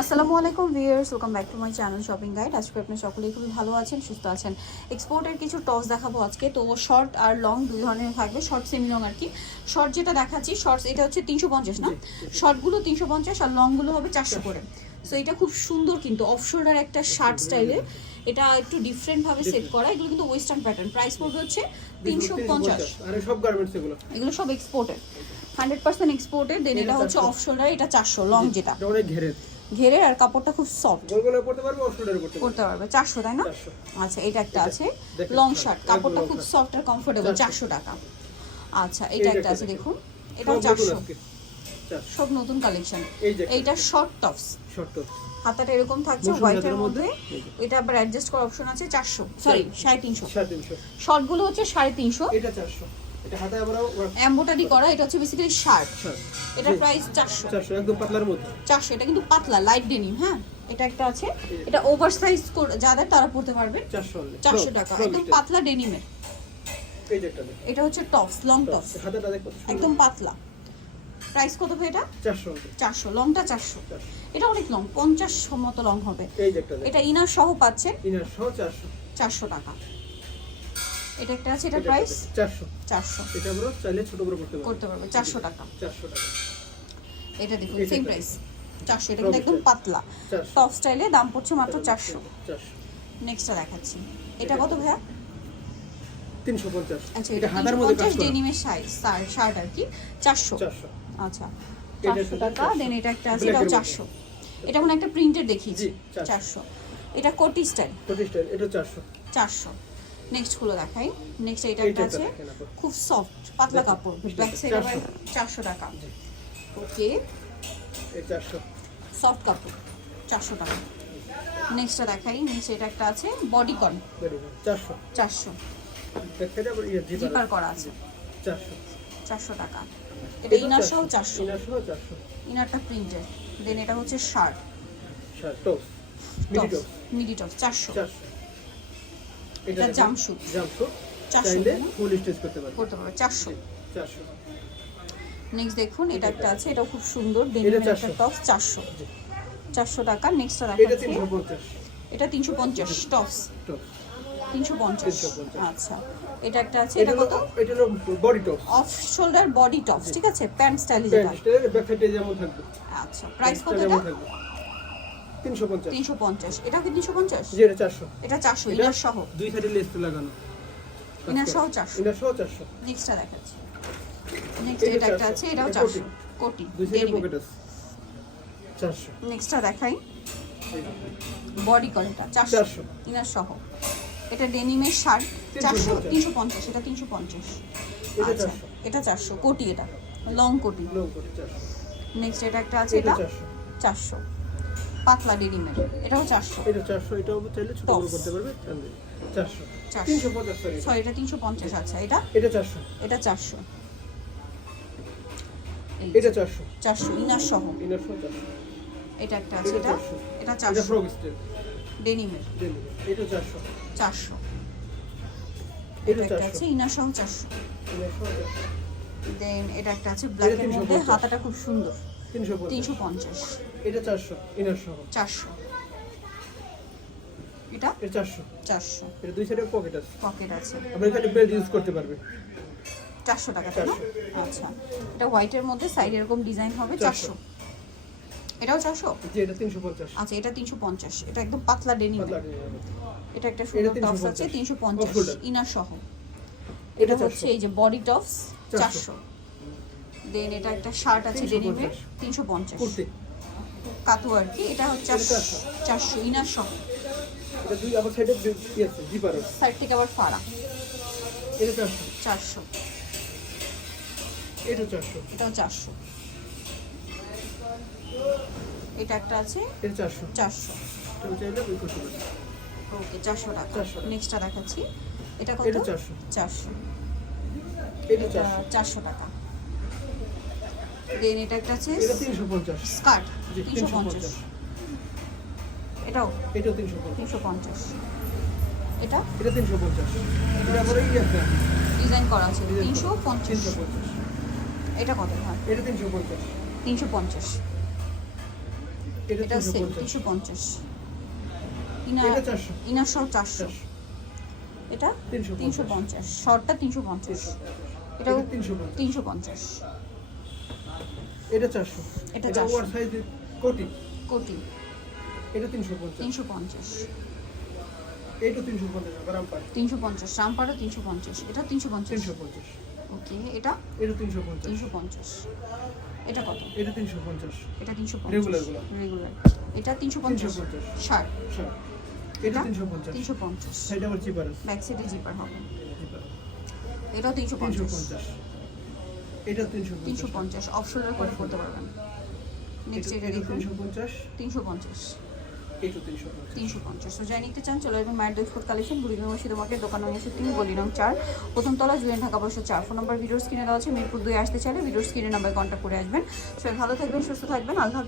আসসালামু আলাইকুম viewers welcome back to my channel shopping guide আজকে আপনি সকলেই খুবই ভালো আছেন সুস্থ আছেন। এক্সপোর্টের কিছু টপস দেখাবো আজকে তো শর্ট আর লং দুই ধরনের থাকবে শর্ট সেমি লং আর কি। শর্ট যেটা দেখাচ্ছি শর্টস এটা হচ্ছে তিনশো পঞ্চাশ না? শর্টগুলো তিনশো পঞ্চাশ আর লংগুলো হবে চারশো করে। সো এটা খুব সুন্দর কিন্তু অফ শোল্ডার একটা শার্ট স্টাইলে এটা একটু ডিফারেন্ট ভাবে সেট করা এগুলো কিন্তু ওয়েস্টার্ন প্যাটার্ন প্রাইস পড়বে হচ্ছে তিনশো পঞ্চাশ। সব গার্মেন্টস এগুলো। এগুলো সব এক্সপোর্টের হান্ড্রেড পার্সেন্ট এক্সপোর্টের দেন এটা হচ্ছে অফ শোল্ডার এটা চারশো লং যেটা। ঘেরে আর কাপড়টা খুব সফট গোল গোলে পড়তে পারবে অফ শোল্ডারে পড়তে পারবে করতে পারবে? চারশো তাই না? আচ্ছা এটা একটা আছে লং শার্ট, শার্ট কাপড়টা খুব সফট আর কমফোর্টেবল 400 চারশো টাকা। আচ্ছা এটা একটা আছে দেখুন। এটাও চারশো। সব নতুন কালেকশন এইটা শর্ট টপস শর্ট হাতাটা এরকম থাকছে হোয়াইটের মধ্যে। এটা আবার অ্যাডজাস্ট করার অপশন আছে চারশো সরি সাড়ে তিনশো। সাড়ে তিনশো। শর্টগুলো হচ্ছে সাড়ে তিনশো। এটা চারশো। এটা হাতে করা এটা হচ্ছে বেসিক্যালি শার্ট এটার প্রাইস চারশো। চারশো একদম পাতলার মধ্যে। চারশো এটা কিন্তু পাতলা লাইট ডেনিম হ্যাঁ? এটা একটা আছে। এটা ওভার সাইজ যাদের তারা পড়তে পারবে। চারশো অনলি চারশো টাকা একদম পাতলা ডেনিমের। এটা হচ্ছে টপস লং টপস একদম পাতলা। প্রাইস কত ভাই এটা? চারশো অনলি চারশো লংটা চারশো। চারশো। এটা অনেক লং পঞ্চাশ মতো লং হবে। এটা ইনার সহ পাচ্ছেন ইনার সহ টাকা। এটা একটা আছে এটা এটা প্রাইস একটা দেখো, চারশো। চারশো। এটা আমরা চাইলে ছোট বড় করতে পারব। করতে পারবে চারশো টাকা। চারশো টাকা। এটা দেখুন সেম প্রাইস চারশো এটা কিন্তু একদম পাতলা। টপ স্টাইলে দাম পড়ছে মাত্র চারশো। চারশো। নেক্সটটা দেখাচ্ছি। এটা কত ভাইয়া? তিনশো পঞ্চাশ। আচ্ছা এটা এটা হাতার মধ্যে কাজ করা। ডেনিমের সাইজ শার্ট আর কি? চারশো। চারশো। আচ্ছা এটা চারশো হচ্ছে টাকা দেন এটা একটা আছে এটাও মধ্যে। চারশো। এটা কোনো একটা প্রিন্টের দেখিয়েছি। 400 চারশো। এটা কোটি স্টাইল প্রতিষ্ঠান এটা চারশো। চারশো। নেক্সটগুলো দেখাই। নেক্সট এটা একটা আছে খুব সফট পাতলা কাপড়। বুঝতে ব্যাক সাইড আবার 400 চারশো টাকা। ওকে সফট কাপড় চারশো টাকা। নেক্সটটা দেখাই। নেক্সট এটা একটা আছে বডিকন Very good, চারশো। চারশো। দেখতে ইয়ে জিপার জিপার করা আছে। চারশো। টাকা। এটা ইনার সহ চারশো। ইনার সহ চারশো। ইনারটা প্রিন্টের দেন এটা হচ্ছে shirt shirt tops midi tops midi top এটা জামশুট। জামশুট চাইলে ফুল স্টেজ করতে পারবে করতে পারবে চারশো। চারশো। নেক্সট দেখুন এটা একটা আছে এটাও খুব সুন্দর এটা ডেনিমের একটা 400 টপস চারশো। চারশো টাকা নেক্সটটা এটা দেখাচ্ছি। এটা তিনশো পঞ্চাশ টপস তিনশো পঞ্চাশ। 350 আচ্ছা। এটা একটা আছে এটা এটা কত? এটা হলো body tops off shoulder body tops ঠিক আছে? প্যান্ট স্টাইল যেটা। ব্যাক সাইডে যেমন থাকবে। আচ্ছা প্রাইস কত এটা? 350 350 এটা কি 350 জি এটা 400 এটা সহ সহ 400 নেক্সটটা দেখাচ্ছি। নেক্সট এটা একটা আছে এটাও 400 কোটি। দুই নেক্সটটা দেখাই। বডি কলটা 400 ইনার সহ এটা ডেনিমের শার্ট 400 350 এটা 350 এটা আচ্ছা। 400 এটা 400 কোটি এটা। লং কোটি। নেক্সট এটা একটা আছে এটা চারশো। 400 পাতলা ডেরি মিল্ক এটাও চারশো। এটা চারশো এটাও চাইলে ছোট বড় করতে পারবে। চারশো। তিনশো পঞ্চাশ সরি এটা তিনশো পঞ্চাশ আচ্ছা এটা? এটা চারশো। এটা চারশো। এটা চারশো। চারশো ইনার সহ। ইনার সহ এটা একটা আছে এটা এটা? চারশো। ডেনিমের এটা চারশো। চারশো। এটা একটা আছে ইনার সহ চারশো। দেন এটা একটা আছে ব্ল্যাকের মধ্যে হাতাটা খুব সুন্দর। তিনশো পঞ্চাশ। এটা চারশো ইনার সহ। চারশো। এটা? এটা চারশো। চারশো। এটা দুই সাইডে পকেট আছে। পকেট আছে। আপনি এখানে বেল্ট ইউজ করতে পারবে চারশো টাকা তাই আচ্ছা। এটা হোয়াইটের মধ্যে সাইড এরকম ডিজাইন হবে চারশো। এটাও চারশো? যে এটা তিনশো পঞ্চাশ। আচ্ছা এটা তিনশো পঞ্চাশ। এটা একদম পাতলা ডেনিম। এটা একটা সুন্দর টপস আছে 350 তিনশো পঞ্চাশ। ইনার সহ। এটা 400 হচ্ছে এই যে বডি টপস 400 চারশো। দেন এটা একটা শার্ট আছে 350 ডেনিমের তিনশো পঞ্চাশ। কুর্তি। কাতু আর কি এটা হচ্ছে এটা 400 চারশো ইনার সহ এটা দুই আবার সাইডে সাইড থেকে আবার ফাড়া। এটা চারশো। চারশো। এটা চারশো। এটাও চারশো। এটা একটা আছে? এটা চারশো। চারশো। ওকে চারশো টাকা। 400 নেক্সটটা দেখাচ্ছি। এটা কত? 400 চারশো। এটা চারশো। চারশো টাকা। দেন এটা একটা আছে স্কার্ট। তিনশো পঞ্চাশ এটাও এটাও তিনশো তিনশো পঞ্চাশ এটা এটা তিনশো পঞ্চাশ এটা আবার একটা ডিজাইন করা আছে তিনশো পঞ্চাশ এটা কত হয় এটা তিনশো পঞ্চাশ তিনশো পঞ্চাশ এটা সেম তিনশো পঞ্চাশ ইনার এটা 400 শর্ট চারশো এটা 350 তিনশো পঞ্চাশ শর্টটা তিনশো পঞ্চাশ এটা এটাও তিনশো পঞ্চাশ এটা 400 এটা এটা 400 ওভার সাইজ কোটি কোটি এটা 350 তিনশো পঞ্চাশ এইটা 350 গ্রাম পাই তিনশো পঞ্চাশ রামপাড়া তিনশো পঞ্চাশ এটা তিনশো পঞ্চাশ 350 ওকে এটা এটা 350 তিনশো পঞ্চাশ এটা কত এটা 350 এটা তিনশো পঞ্চাশগুলো। রেগুলার এটা তিনশো পঞ্চাশ 350 ষাট ষাট। এটা এটা 350 তিনশো পঞ্চাশ সাইড আবার আছে ব্যাক সাইডে জিপার হবে এটাও তিনশো পঞ্চাশ 350 এটা 350 তিনশো পঞ্চাশ অপশনের করে করতে পারবেন নেক্সট এটা দেখুন। 350 তিনশো পঞ্চাশ। এটা 350 তিনশো পঞ্চাশ। তো যাই নিতে চান চলে আসবেন মায়ের দই ফুড কালেকশন বুড়িগঙ্গা মসজিদ মার্কেট দোকান তিন গলি নং চার। প্রথম তলা জুয়েন ঢাকা বসে চার। ফোন নম্বর ভিডিওর স্ক্রিনে দেওয়া আছে মিরপুর দুই আসতে চাইলে ভিডিওর স্ক্রিনে নাম্বার কন্ট্যাক্ট করে আসবেন। সবাই ভালো থাকবেন সুস্থ থাকবেন। আল্লাহ